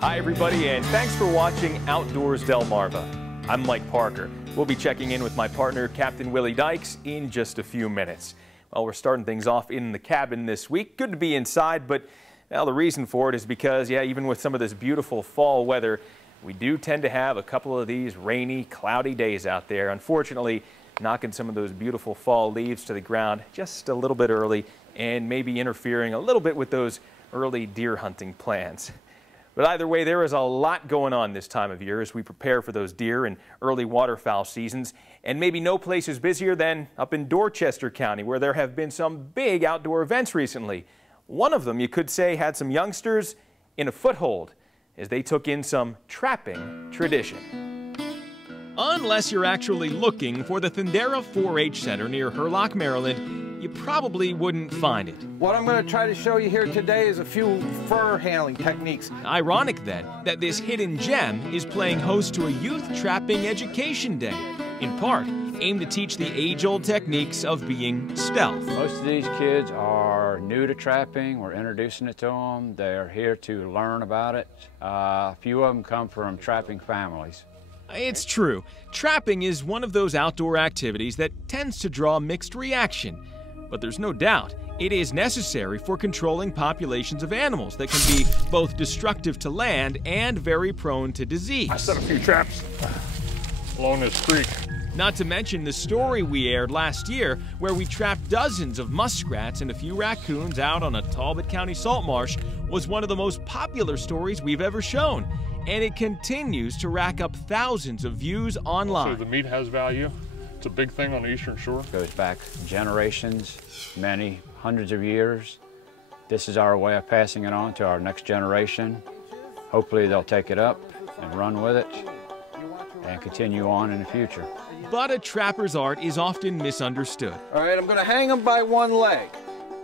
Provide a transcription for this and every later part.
Hi everybody, and thanks for watching Outdoors Delmarva. I'm Mike Parker. We'll be checking in with my partner, Captain Willie Dykes, in just a few minutes. Well, we're starting things off in the cabin this week. Good to be inside, but well, the reason for it is because, yeah, even with some of this beautiful fall weather, we do tend to have a couple of these rainy, cloudy days out there. Unfortunately, knocking some of those beautiful fall leaves to the ground just a little bit early and maybe interfering a little bit with those early deer hunting plans. But either way, there is a lot going on this time of year as we prepare for those deer and early waterfowl seasons. And maybe no place is busier than up in Dorchester County, where there have been some big outdoor events recently. One of them, you could say, had some youngsters in a foothold as they took in some trapping tradition. Unless you're actually looking for the Thundera 4-H Center near Hurlock, Maryland, you probably wouldn't find it. What I'm going to try to show you here today is a few fur handling techniques. Ironic then that this hidden gem is playing host to a youth trapping education day, in part aimed to teach the age-old techniques of being stealth. Most of these kids are new to trapping. We're introducing it to them. They're here to learn about it. A few of them come from trapping families. It's true. Trapping is one of those outdoor activities that tends to draw mixed reaction. But there's no doubt it is necessary for controlling populations of animals that can be both destructive to land and very prone to disease. I set a few traps along this creek. Not to mention the story we aired last year where we trapped dozens of muskrats and a few raccoons out on a Talbot County salt marsh was one of the most popular stories we've ever shown. And it continues to rack up thousands of views online. So the meat has value. It's a big thing on the Eastern Shore. Goes back generations, many hundreds of years. This is our way of passing it on to our next generation. Hopefully they'll take it up and run with it and continue on in the future. But a trapper's art is often misunderstood. All right, I'm going to hang them by one leg.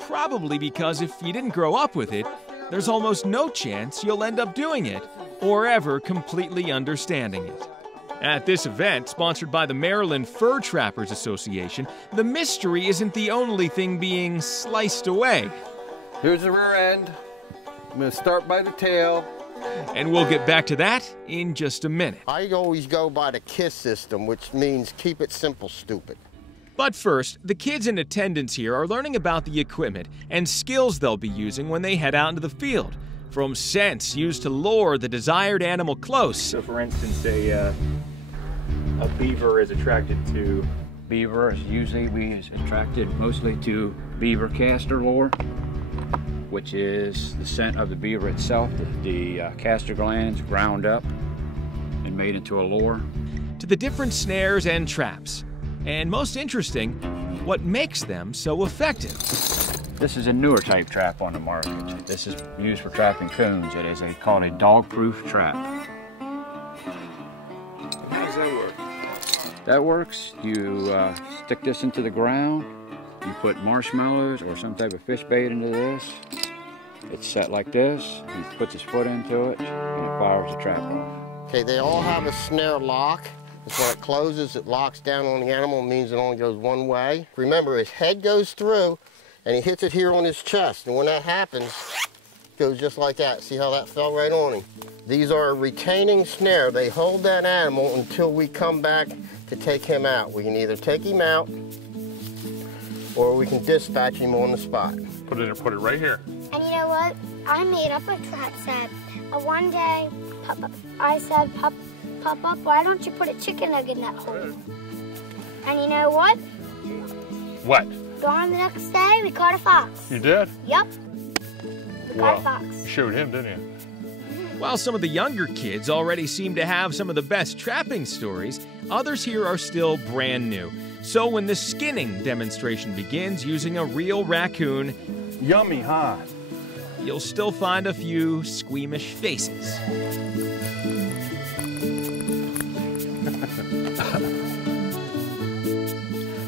Probably because if you didn't grow up with it, there's almost no chance you'll end up doing it or ever completely understanding it. At this event, sponsored by the Maryland Fur Trappers Association, the mystery isn't the only thing being sliced away. Here's the rear end. I'm going to start by the tail. And we'll get back to that in just a minute. I always go by the KISS system, which means keep it simple, stupid. But first, the kids in attendance here are learning about the equipment and skills they'll be using when they head out into the field. From scents used to lure the desired animal close. So for instance, a beaver is attracted to... Beaver is usually attracted mostly to beaver castor lure, which is the scent of the beaver itself. The castor glands ground up and made into a lure. To the different snares and traps. And most interesting, what makes them so effective. This is a newer type trap on the market. This is used for trapping coons. It is called a dog-proof trap. How does that work? That works. You stick this into the ground. You put marshmallows or some type of fish bait into this. It's set like this. He puts his foot into it and it fires the trap off. Okay, they all have a snare lock. It's when it closes, it locks down on the animal, means it only goes one way. Remember, his head goes through and he hits it here on his chest. And when that happens, it goes just like that. See how that fell right on him? These are a retaining snare. They hold that animal until we come back to take him out. We can either take him out or we can dispatch him on the spot. Put it right here. And you know what? I made up a trap set. One day, I said, Papa, why don't you put a chicken egg in that hole? And you know what? What? Gone the next day, we caught a fox. You did? Yep. We caught a fox. You showed him, didn't you? While some of the younger kids already seem to have some of the best trapping stories, others here are still brand new. So when the skinning demonstration begins using a real raccoon, Yummy, huh? you'll still find a few squeamish faces.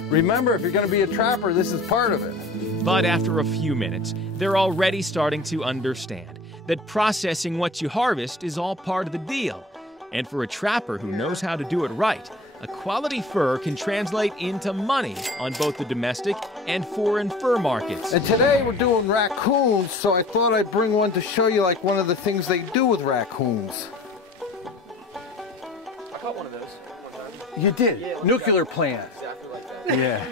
Remember, if you're going to be a trapper, this is part of it. But after a few minutes, they're already starting to understand that processing what you harvest is all part of the deal. And for a trapper who knows how to do it right, a quality fur can translate into money on both the domestic and foreign fur markets. And today we're doing raccoons, so I thought I'd bring one to show you like one of the things they do with raccoons. I caught one of those. You did? Yeah, nuclear plant. Exactly like that. Yeah.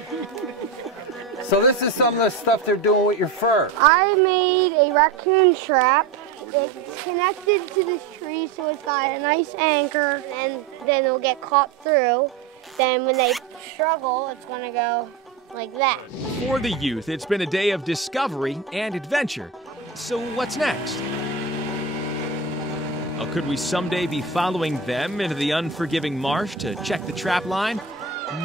So this is some of the stuff they're doing with your fur. I made a raccoon trap. It's connected to this tree, so it's got a nice anchor, and then it'll get caught through. Then when they struggle, it's gonna go like that. For the youth, it's been a day of discovery and adventure. So what's next? Could we someday be following them into the unforgiving marsh to check the trap line?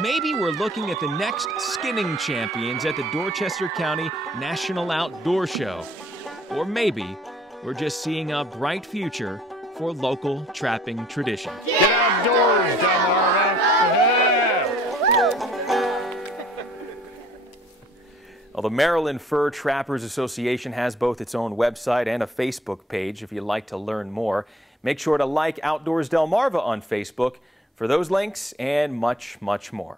Maybe we're looking at the next skinning champions at the Dorchester County National Outdoor Show. Or maybe we're just seeing a bright future for local trapping tradition. Get outdoors, Delmarva! Well, the Maryland Fur Trappers Association has both its own website and a Facebook page if you'd like to learn more. Make sure to like Outdoors Delmarva on Facebook for those links and much, much more.